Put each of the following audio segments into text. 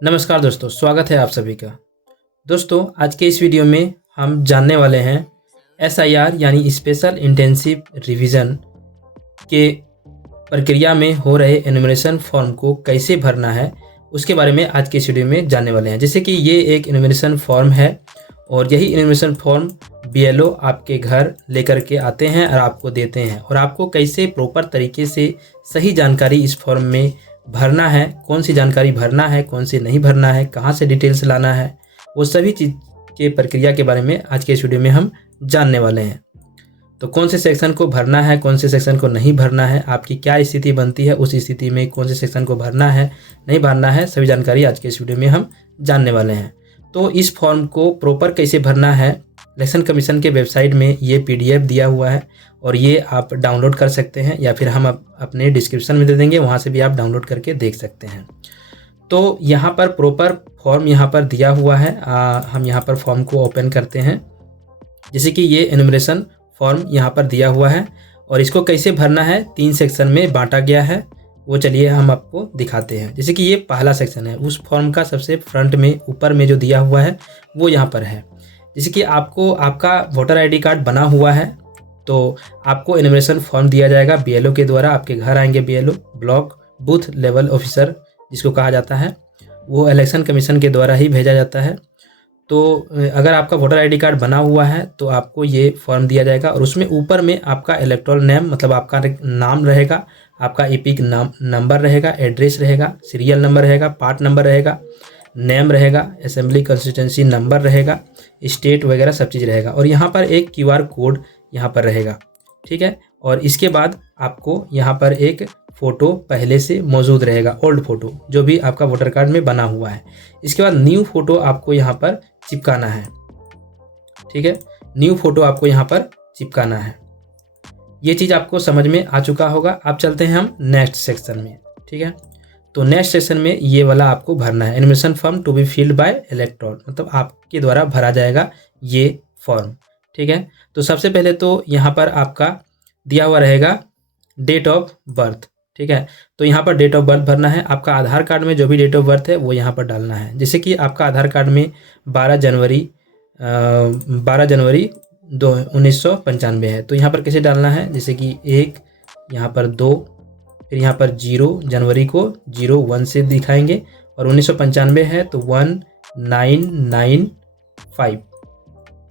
नमस्कार दोस्तों, स्वागत है आप सभी का। दोस्तों, आज के इस वीडियो में हम जानने वाले हैं एसआईआर यानी स्पेशल इंटेंसिव रिवीजन के प्रक्रिया में हो रहे एनुमरेशन फॉर्म को कैसे भरना है, उसके बारे में आज के इस वीडियो में जानने वाले हैं। जैसे कि ये एक एनुमरेशन फॉर्म है और यही एनुमरेशन फॉर्म बीएलओ आपके घर लेकर के आते हैं और आपको देते हैं, और आपको कैसे प्रॉपर तरीके से सही जानकारी इस फॉर्म में भरना है, कौन सी जानकारी भरना है, कौन सी नहीं भरना है, कहाँ से डिटेल्स लाना है, वो सभी चीज़ के प्रक्रिया के बारे में आज के इस वीडियो में हम जानने वाले हैं। तो कौन से सेक्शन को भरना है, कौन से सेक्शन को नहीं भरना है, आपकी क्या स्थिति बनती है, उस स्थिति में कौन से सेक्शन को भरना है, नहीं भरना है, सभी जानकारी आज के इस वीडियो में हम जानने वाले हैं। तो इस फॉर्म को प्रॉपर कैसे भरना है, इलेक्शन कमीशन के वेबसाइट में ये पीडीएफ दिया हुआ है और ये आप डाउनलोड कर सकते हैं, या फिर हम अपने डिस्क्रिप्शन में दे देंगे, वहाँ से भी आप डाउनलोड करके देख सकते हैं। तो यहाँ पर प्रॉपर फॉर्म यहाँ पर दिया हुआ है। हम यहाँ पर फॉर्म को ओपन करते हैं। जैसे कि ये एनुमरेशन फॉर्म यहाँ पर दिया हुआ है और इसको कैसे भरना है 3 सेक्शन में बांटा गया है, वो चलिए हम आपको दिखाते हैं। जैसे कि ये पहला सेक्शन है, उस फॉर्म का सबसे फ्रंट में ऊपर में जो दिया हुआ है वो यहाँ पर है। जैसे कि आपको आपका वोटर आईडी कार्ड बना हुआ है तो आपको एनुमरेशन फॉर्म दिया जाएगा बीएलओ के द्वारा। आपके घर आएंगे BLO, block booth level officer जिसको कहा जाता है, वो इलेक्शन कमीशन के द्वारा ही भेजा जाता है। तो अगर आपका वोटर आईडी कार्ड बना हुआ है तो आपको ये फॉर्म दिया जाएगा और उसमें ऊपर में आपका इलेक्टोरल नेम, मतलब आपका नाम रहेगा, आपका ईपिक नंबर रहेगा, एड्रेस रहेगा, सीरियल नंबर रहेगा, पार्ट नंबर रहेगा, नेम रहेगा, असेंबली कंस्टिट्यूंसी नंबर रहेगा, स्टेट वगैरह सब चीज़ रहेगा, और यहाँ पर एक क्यूआर कोड यहाँ पर रहेगा। ठीक है। और इसके बाद आपको यहाँ पर एक फ़ोटो पहले से मौजूद रहेगा, ओल्ड फ़ोटो जो भी आपका वोटर कार्ड में बना हुआ है। इसके बाद न्यू फ़ोटो आपको यहाँ पर चिपकाना है। ठीक है, न्यू फ़ोटो आपको यहाँ पर चिपकाना है। ये चीज़ आपको समझ में आ चुका होगा। अब चलते हैं हम नेक्स्ट सेक्शन में। ठीक है, तो नेक्स्ट सेक्शन में ये वाला आपको भरना है, enumeration form to be filled by elector, मतलब आपके द्वारा भरा जाएगा ये फॉर्म। ठीक है, तो सबसे पहले तो यहाँ पर आपका दिया हुआ रहेगा डेट ऑफ बर्थ। ठीक है, तो यहाँ पर डेट ऑफ बर्थ भरना है। आपका आधार कार्ड में जो भी डेट ऑफ बर्थ है वो यहाँ पर डालना है। जैसे कि आपका आधार कार्ड में 12 जनवरी 1995 है, तो यहाँ पर कैसे डालना है, जैसे कि 1, यहाँ पर 2, फिर यहाँ पर 0 जनवरी को 01 से दिखाएंगे, और 1995 है तो 1995।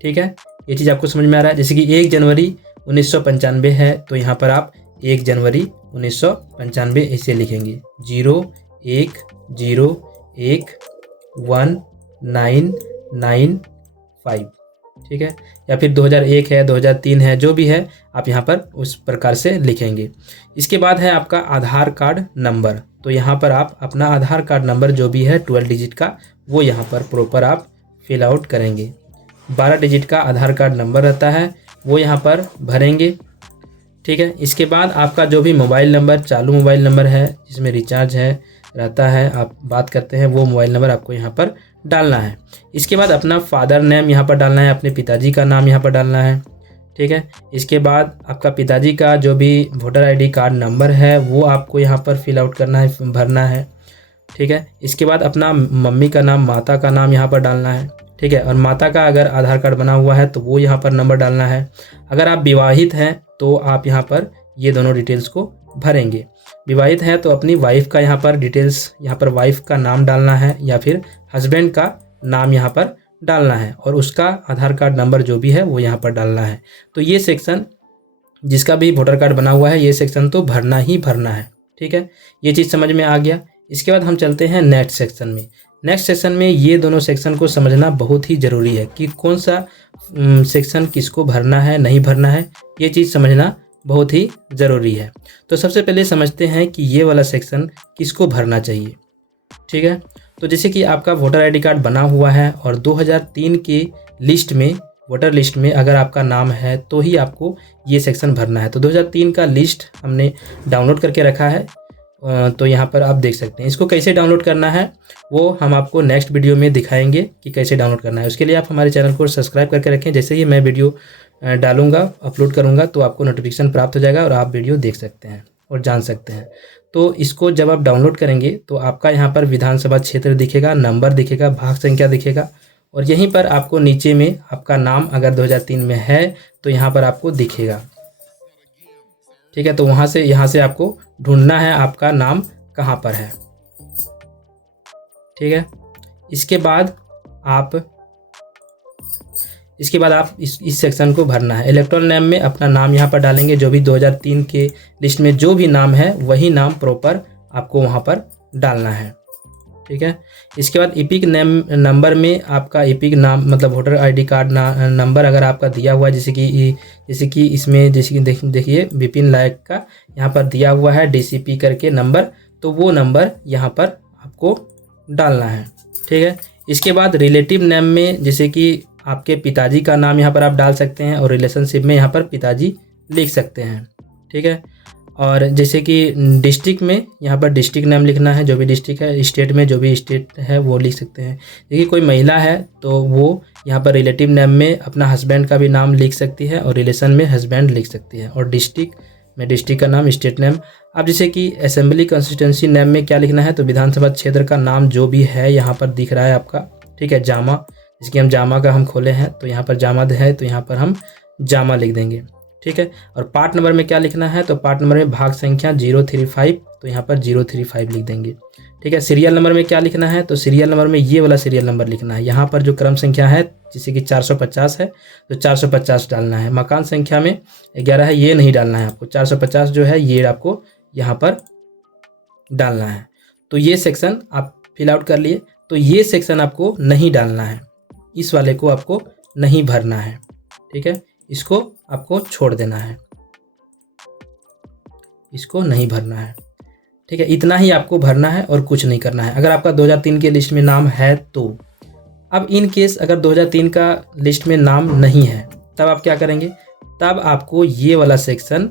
ठीक है, ये चीज़ आपको समझ में आ रहा है। जैसे कि 1 जनवरी 1995 है तो यहाँ पर आप 1 जनवरी 1995 ऐसे लिखेंगे, 010111995। ठीक है, या फिर 2001 है, 2003 है, जो भी है आप यहाँ पर उस प्रकार से लिखेंगे। इसके बाद है आपका आधार कार्ड नंबर, तो यहाँ पर आप अपना आधार कार्ड नंबर जो भी है 12 डिजिट का, वो यहाँ पर प्रॉपर आप फिल आउट करेंगे। 12 डिजिट का आधार कार्ड नंबर रहता है, वो यहाँ पर भरेंगे। ठीक है, इसके बाद आपका जो भी मोबाइल नंबर, चालू मोबाइल नंबर है जिसमें रिचार्ज है रहता है, आप बात करते हैं, वो मोबाइल नंबर आपको यहाँ पर डालना है। इसके बाद अपना फादर नेम यहाँ पर डालना है, अपने पिताजी का नाम यहाँ पर डालना है। ठीक है, इसके बाद आपका पिताजी का जो भी वोटर आईडी कार्ड नंबर है वो आपको यहाँ पर फिल आउट करना है, भरना है। ठीक है, इसके बाद अपना मम्मी का नाम, माता का नाम यहाँ पर डालना है। ठीक है, और माता का अगर आधार कार्ड बना हुआ है तो वो यहाँ पर नंबर डालना है। अगर आप विवाहित हैं तो आप यहाँ पर ये दोनों डिटेल्स को भरेंगे। विवाहित हैं तो अपनी वाइफ का यहाँ पर डिटेल्स, यहाँ पर वाइफ का नाम डालना है, या फिर हस्बैंड का नाम यहाँ पर डालना है, और उसका आधार कार्ड नंबर जो भी है वो यहाँ पर डालना है। तो ये सेक्शन जिसका भी वोटर कार्ड बना हुआ है ये सेक्शन तो भरना ही भरना है। ठीक है, ये चीज़ समझ में आ गया। इसके बाद हम चलते हैं नेक्स्ट सेक्शन में। नेक्स्ट सेक्शन में ये दोनों सेक्शन को समझना बहुत ही ज़रूरी है कि कौन सा सेक्शन किसको भरना है, नहीं भरना है, ये चीज़ समझना बहुत ही ज़रूरी है। तो सबसे पहले समझते हैं कि ये वाला सेक्शन किसको भरना चाहिए। ठीक है, तो जैसे कि आपका वोटर आईडी कार्ड बना हुआ है और 2003 के लिस्ट में, वोटर लिस्ट में अगर आपका नाम है तो ही आपको ये सेक्शन भरना है। तो 2003 का लिस्ट हमने डाउनलोड करके रखा है, तो यहाँ पर आप देख सकते हैं। इसको कैसे डाउनलोड करना है वो हम आपको नेक्स्ट वीडियो में दिखाएंगे कि कैसे डाउनलोड करना है। उसके लिए आप हमारे चैनल को सब्सक्राइब करके रखें। जैसे ही मैं वीडियो डालूंगा, अपलोड करूंगा, तो आपको नोटिफिकेशन प्राप्त हो जाएगा और आप वीडियो देख सकते हैं और जान सकते हैं। तो इसको जब आप डाउनलोड करेंगे तो आपका यहाँ पर विधानसभा क्षेत्र दिखेगा, नंबर दिखेगा, भाग संख्या दिखेगा और यहीं पर आपको नीचे में आपका नाम अगर 2003 में है तो यहाँ पर आपको दिखेगा। ठीक है, तो यहाँ से आपको ढूंढना है आपका नाम कहाँ पर है। ठीक है, इसके बाद आप इस सेक्शन को भरना है। इलेक्टोरल नेम में अपना नाम यहाँ पर डालेंगे, जो भी 2003 के लिस्ट में जो भी नाम है वही नाम प्रॉपर आपको वहाँ पर डालना है। ठीक है, इसके बाद इपिक नेम नंबर में आपका इपिक नाम मतलब वोटर आईडी कार्ड नंबर अगर आपका दिया हुआ है, जैसे कि इसमें देखिए विपिन लायक का यहाँ पर दिया हुआ है DCP करके नंबर, तो वो नंबर यहाँ पर आपको डालना है। ठीक है, इसके बाद रिलेटिव नेम में जैसे कि आपके पिताजी का नाम यहाँ पर आप डाल सकते हैं और रिलेशनशिप में यहाँ पर पिताजी लिख सकते हैं। ठीक है, और जैसे कि डिस्ट्रिक्ट में यहाँ पर डिस्ट्रिक्ट नेम लिखना है, जो भी डिस्ट्रिक्ट है, स्टेट में जो भी स्टेट है वो लिख सकते हैं। देखिए कोई महिला है तो वो यहाँ पर रिलेटिव नेम में अपना हस्बैंड का भी नाम लिख सकती है और रिलेशन में हस्बैंड लिख सकती है, और डिस्ट्रिक्ट में डिस्ट्रिक्ट का नाम, स्टेट नेम। अब जैसे कि असेंबली कंस्टिट्यूंसी नेम में क्या लिखना है, तो विधानसभा क्षेत्र का नाम जो भी है यहाँ पर दिख रहा है आपका। ठीक है, जामा, जिसकी हम जामा का हम खोले हैं तो यहाँ पर जामा है तो यहाँ पर हम जामा लिख देंगे। ठीक है, और पार्ट नंबर में क्या लिखना है, तो पार्ट नंबर में भाग संख्या 035 तो यहाँ पर 035 लिख देंगे। ठीक है, सीरियल नंबर में क्या लिखना है, तो सीरियल नंबर में ये वाला सीरियल नंबर लिखना है। यहाँ पर जो क्रम संख्या है जैसे कि 450 है तो 450 डालना है। मकान संख्या में 11 है, ये नहीं डालना है आपको, 450 जो है ये आपको यहाँ पर डालना है। तो ये सेक्शन आप फिल आउट कर लिए, तो ये सेक्शन आपको नहीं डालना है, इस वाले को आपको नहीं भरना है। ठीक है, इसको आपको छोड़ देना है, इसको नहीं भरना है। ठीक है, इतना ही आपको भरना है और कुछ नहीं करना है। अगर आपका 2003 के लिस्ट में नाम है तो अब इन केस अगर 2003 का लिस्ट में नाम नहीं है तब आप क्या करेंगे, तब आपको ये वाला सेक्शन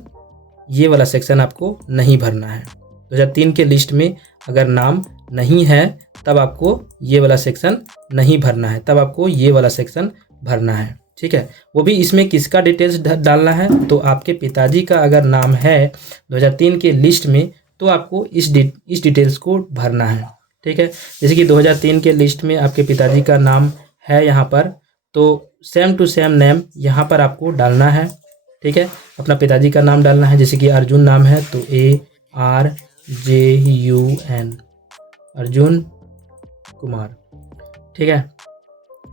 आपको नहीं भरना है। 2003 के लिस्ट में अगर नाम नहीं है तब आपको ये वाला सेक्शन नहीं भरना है, तब आपको ये वाला सेक्शन भरना है। ठीक है, वो भी इसमें किसका डिटेल्स डालना है, तो आपके पिताजी का अगर नाम है 2003 के लिस्ट में तो आपको इस डिटेल्स को भरना है। ठीक है, जैसे कि 2003 के लिस्ट में आपके पिताजी का नाम है यहाँ पर, तो सेम टू सेम नेम यहाँ पर आपको डालना है। ठीक है, अपना पिताजी का नाम डालना है, जैसे कि अर्जुन नाम है तो ARJUN अर्जुन कुमार। ठीक है,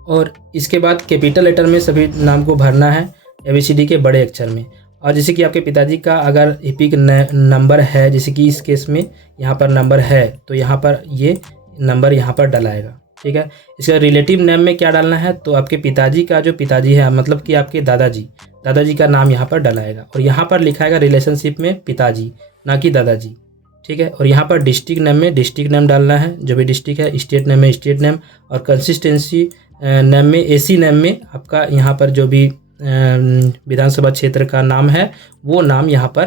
और इसके बाद कैपिटल लेटर में सभी नाम को भरना है, ABCD के बड़े अक्षर में। और जैसे कि आपके पिताजी का अगर इपिक नंबर है, जैसे कि इस केस में यहाँ पर नंबर है तो यहाँ पर ये नंबर यहाँ पर डलाएगा। ठीक है, इसका रिलेटिव नेम में क्या डालना है, तो आपके पिताजी का जो पिताजी है मतलब कि आपके दादाजी का नाम यहाँ पर डलाएगा और यहाँ पर लिखाएगा रिलेशनशिप में पिताजी, ना कि दादाजी। ठीक है, और यहाँ पर डिस्ट्रिक्ट नेम में डिस्ट्रिक्ट नेम डालना है, जो भी डिस्ट्रिक्ट है, स्टेट नेम में स्टेट नेम, और कंसिस्टेंसी नेम में AC नेम में आपका यहाँ पर जो भी विधानसभा क्षेत्र का नाम है वो नाम यहाँ पर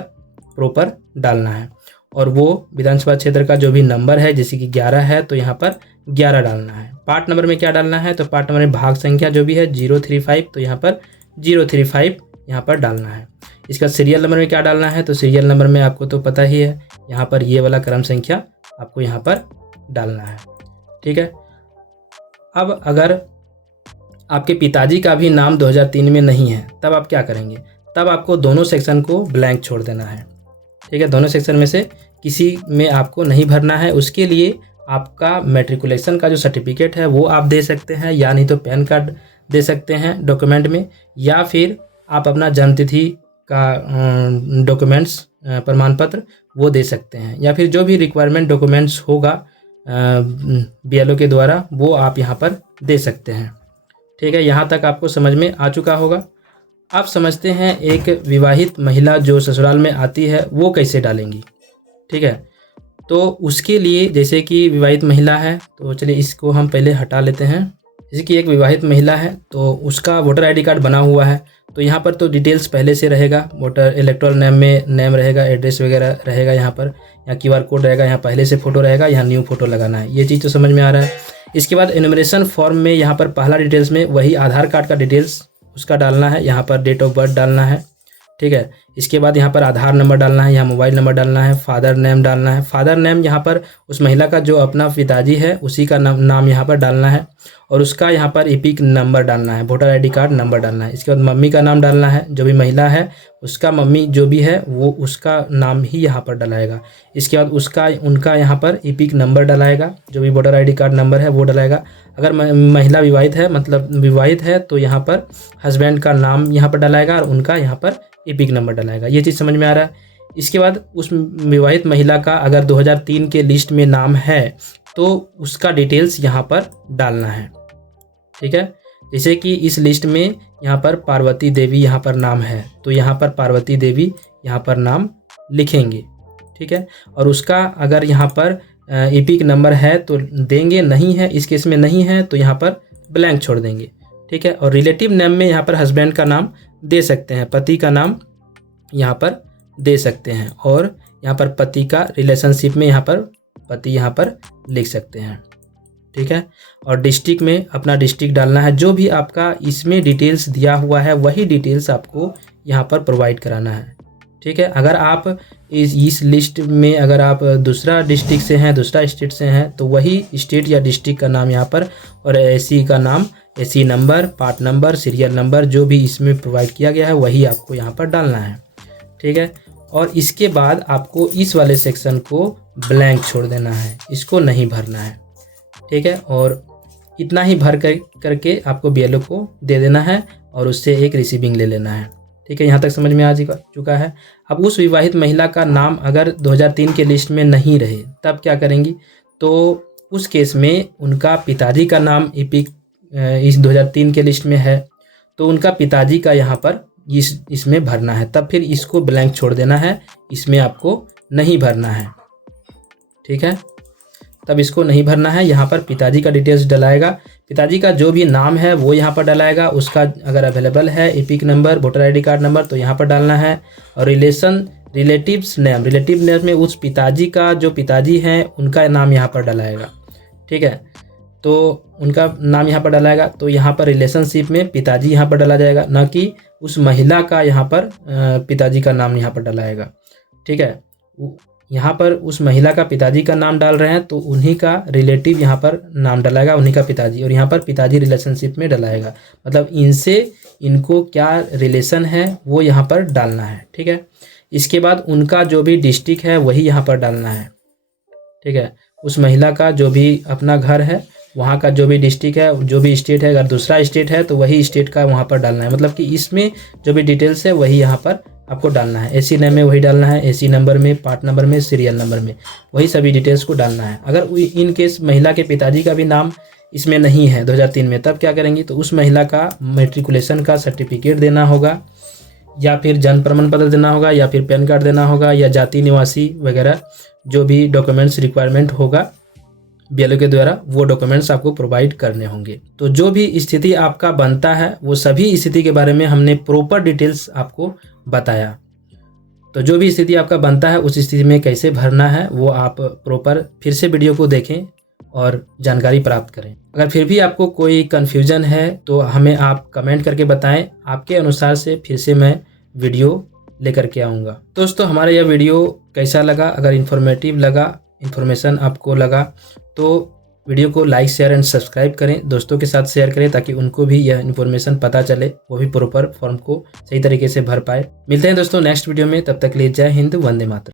प्रॉपर डालना है, और वो विधानसभा क्षेत्र का जो भी नंबर है जैसे कि 11 है तो यहाँ पर 11 डालना है। पार्ट नंबर में क्या डालना है, तो पार्ट नंबर में भाग संख्या जो भी है 035 तो यहाँ पर 035 यहाँ पर डालना है। इसका सीरियल नंबर में क्या डालना है, तो सीरियल नंबर में आपको तो पता ही है, यहाँ पर ये वाला क्रम संख्या आपको यहाँ पर डालना है। ठीक है, अब अगर आपके पिताजी का भी नाम 2003 में नहीं है तब आप क्या करेंगे, तब आपको दोनों सेक्शन को ब्लैंक छोड़ देना है। ठीक है, दोनों सेक्शन में से किसी में आपको नहीं भरना है। उसके लिए आपका मैट्रिकुलेशन का जो सर्टिफिकेट है वो आप दे सकते हैं, या नहीं तो पैन कार्ड दे सकते हैं डॉक्यूमेंट में, या फिर आप अपना जन्मतिथि का डॉक्यूमेंट्स प्रमाण पत्र वो दे सकते हैं, या फिर जो भी रिक्वायरमेंट डॉक्यूमेंट्स होगा BLO के द्वारा वो आप यहाँ पर दे सकते हैं। ठीक है, यहाँ तक आपको समझ में आ चुका होगा। अब समझते हैं एक विवाहित महिला जो ससुराल में आती है वो कैसे डालेंगी। ठीक है, तो उसके लिए जैसे कि विवाहित महिला है तो चलिए इसको हम पहले हटा लेते हैं। जैसे कि एक विवाहित महिला है तो उसका वोटर ID कार्ड बना हुआ है, तो यहाँ पर तो डिटेल्स पहले से रहेगा, वोटर इलेक्टोरल नेम में नेम रहेगा, एड्रेस वगैरह रहेगा, यहाँ पर यहाँ QR कोड रहेगा, यहाँ पहले से फ़ोटो रहेगा, यहाँ न्यू फ़ोटो लगाना है, ये चीज़ तो समझ में आ रहा है। इसके बाद एनुमरेशन फॉर्म में यहाँ पर पहला डिटेल्स में वही आधार कार्ड का डिटेल्स उसका डालना है, यहाँ पर डेट ऑफ बर्थ डालना है। ठीक है, इसके बाद यहाँ पर आधार नंबर डालना है, यहाँ मोबाइल नंबर डालना है, फादर नेम डालना है। फादर नेम यहाँ पर उस महिला का जो अपना पिताजी है उसी का नाम यहाँ पर डालना है, और उसका यहाँ पर एपिक नंबर डालना है, वोटर आईडी कार्ड नंबर डालना है। इसके बाद मम्मी का नाम डालना है, जो भी महिला है उसका मम्मी जो भी है वो उसका नाम ही यहाँ पर डलाएगा। इसके बाद उनका यहाँ पर एपिक नंबर डलाएगा, जो भी वोटर आईडी कार्ड नंबर है वो डलाएगा। अगर महिला विवाहित है, मतलब विवाहित है, तो यहाँ पर हस्बैंड का नाम यहाँ पर डलाएगा और उनका यहाँ पर एपिक नंबर डलाएगा। ये चीज़ समझ में आ रहा है। इसके बाद उस विवाहित महिला का अगर 2003 के लिस्ट में नाम है तो उसका डिटेल्स यहाँ पर डालना है, ठीक है। जैसे कि इस लिस्ट में यहाँ पर पार्वती देवी यहाँ पर नाम है, तो यहाँ पर पार्वती देवी यहाँ पर नाम लिखेंगे, ठीक है। और उसका अगर यहाँ पर एपिक नंबर है तो देंगे, नहीं है इस केस में नहीं है तो यहाँ पर ब्लैंक छोड़ देंगे, ठीक है। और रिलेटिव नेम में यहाँ पर हस्बैंड का नाम दे सकते हैं, पति का नाम यहाँ पर दे सकते हैं, और यहाँ पर पति का रिलेशनशिप में यहाँ पर पति यहाँ पर लिख सकते हैं, ठीक है। और डिस्ट्रिक्ट में अपना डिस्ट्रिक्ट डालना है। जो भी आपका इसमें डिटेल्स दिया हुआ है वही डिटेल्स आपको यहाँ पर प्रोवाइड कराना है, ठीक है। अगर आप इस लिस्ट में अगर आप दूसरा डिस्ट्रिक्ट से हैं, दूसरा स्टेट से हैं, तो वही स्टेट या डिस्ट्रिक्ट का नाम यहाँ पर, और एसी का नाम, AC number, part number, serial number जो भी इसमें प्रोवाइड किया गया है वही आपको यहाँ पर डालना है, ठीक है। और इसके बाद आपको इस वाले सेक्शन को ब्लैंक छोड़ देना है, इसको नहीं भरना है, ठीक है। और इतना ही भर करके आपको BLO को दे देना है और उससे एक रिसीविंग ले लेना है, ठीक है। यहाँ तक समझ में आ चुका है। अब उस विवाहित महिला का नाम अगर 2003 के लिस्ट में नहीं रहे तब क्या करेंगी, तो उस केस में उनका पिताजी का नाम एपिक इस 2003 के लिस्ट में है, तो उनका पिताजी का यहाँ पर इसमें भरना है। तब फिर इसको ब्लैंक छोड़ देना है, इसमें आपको नहीं भरना है, ठीक है। तब इसको नहीं भरना है। यहाँ पर पिताजी का डिटेल्स डलाएगा, पिताजी का जो भी नाम है वो यहाँ पर डलाएगा, उसका अगर अवेलेबल है epic number, voter ID card number तो यहाँ पर डालना है। और रिलेटिव नेम में उस पिताजी का जो पिताजी हैं उनका नाम यहाँ पर डलाएगा, ठीक है। तो उनका नाम यहाँ पर डलाएगा, तो यहाँ पर रिलेशनशिप में पिताजी यहाँ पर डाला जाएगा, ना कि उस महिला का यहाँ पर पिताजी का नाम यहाँ पर डलाएगा, ठीक है। यहाँ पर उस महिला का पिताजी का नाम डाल रहे हैं तो उन्हीं का रिलेटिव यहाँ पर नाम डलाएगा, उन्हीं का पिताजी, और यहाँ पर पिताजी रिलेशनशिप में डलाएगा, मतलब इनको क्या रिलेशन है वो यहाँ पर डालना है, ठीक है। इसके बाद उनका जो भी डिस्ट्रिक्ट है वही यहाँ पर डालना है, ठीक है। उस महिला का जो भी अपना घर है वहाँ का जो भी डिस्ट्रिक्ट है, जो भी स्टेट है, अगर दूसरा स्टेट है तो वही स्टेट का वहाँ पर डालना है, मतलब कि इसमें जो भी डिटेल्स है वही यहाँ पर आपको डालना है। एसी नेम में वही डालना है, एसी नंबर में, पार्ट नंबर में, सीरियल नंबर में, वही सभी डिटेल्स को डालना है। अगर इन केस महिला के पिताजी का भी नाम इसमें नहीं है 2003 में, तब क्या करेंगी, तो उस महिला का मैट्रिकुलेशन का सर्टिफिकेट देना होगा, या फिर जन्म प्रमाण पत्र देना होगा, या फिर पैन कार्ड देना होगा, या जाति निवासी वगैरह जो भी डॉक्यूमेंट्स रिक्वायरमेंट होगा BLO के द्वारा वो डॉक्यूमेंट्स आपको प्रोवाइड करने होंगे। तो जो भी स्थिति आपका बनता है वो सभी स्थिति के बारे में हमने प्रॉपर डिटेल्स आपको बताया। तो जो भी स्थिति आपका बनता है उस स्थिति में कैसे भरना है वो आप प्रॉपर फिर से वीडियो को देखें और जानकारी प्राप्त करें। अगर फिर भी आपको कोई कन्फ्यूजन है तो हमें आप कमेंट करके बताएं, आपके अनुसार से फिर से मैं वीडियो लेकर के आऊँगा। दोस्तों हमारा यह वीडियो कैसा लगा, अगर इन्फॉर्मेटिव लगा, इन्फॉर्मेशन आपको लगा तो वीडियो को लाइक, शेयर एंड सब्सक्राइब करें, दोस्तों के साथ शेयर करें ताकि उनको भी यह इन्फॉर्मेशन पता चले, वो भी प्रॉपर फॉर्म को सही तरीके से भर पाए। मिलते हैं दोस्तों नेक्स्ट वीडियो में, तब तक के लिए जय हिंद, वंदे मातरम।